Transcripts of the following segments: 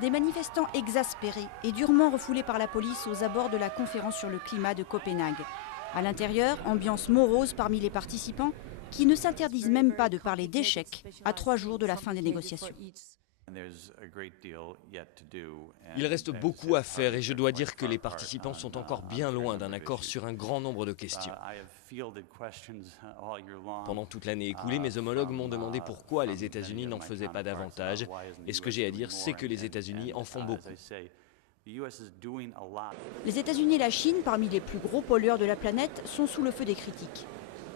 Des manifestants exaspérés et durement refoulés par la police aux abords de la conférence sur le climat de Copenhague. À l'intérieur, ambiance morose parmi les participants qui ne s'interdisent même pas de parler d'échecs à 3 jours de la fin des négociations. Il reste beaucoup à faire et je dois dire que les participants sont encore bien loin d'un accord sur un grand nombre de questions. Pendant toute l'année écoulée, mes homologues m'ont demandé pourquoi les États-Unis n'en faisaient pas davantage. Et ce que j'ai à dire, c'est que les États-Unis en font beaucoup. Les États-Unis et la Chine, parmi les plus gros pollueurs de la planète, sont sous le feu des critiques.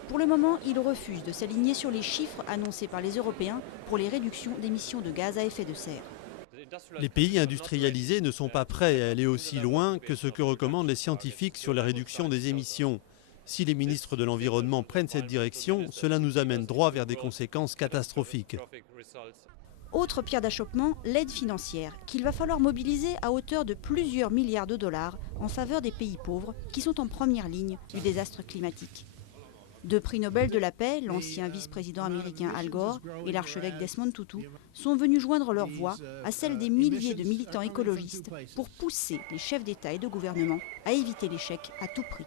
Pour le moment, ils refusent de s'aligner sur les chiffres annoncés par les Européens pour les réductions d'émissions de gaz à effet de serre. Les pays industrialisés ne sont pas prêts à aller aussi loin que ce que recommandent les scientifiques sur la réduction des émissions. Si les ministres de l'Environnement prennent cette direction, cela nous amène droit vers des conséquences catastrophiques. Autre pierre d'achoppement, l'aide financière, qu'il va falloir mobiliser à hauteur de plusieurs milliards de dollars en faveur des pays pauvres qui sont en première ligne du désastre climatique. 2 prix Nobel de la paix, l'ancien vice-président américain Al Gore et l'archevêque Desmond Tutu, sont venus joindre leur voix à celle des milliers de militants écologistes pour pousser les chefs d'État et de gouvernement à éviter l'échec à tout prix.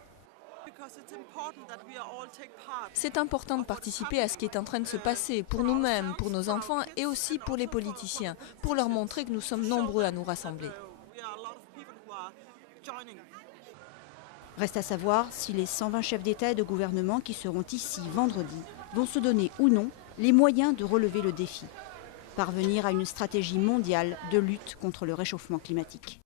C'est important de participer à ce qui est en train de se passer, pour nous-mêmes, pour nos enfants et aussi pour les politiciens, pour leur montrer que nous sommes nombreux à nous rassembler. Reste à savoir si les 120 chefs d'État et de gouvernement qui seront ici vendredi vont se donner ou non les moyens de relever le défi, parvenir à une stratégie mondiale de lutte contre le réchauffement climatique.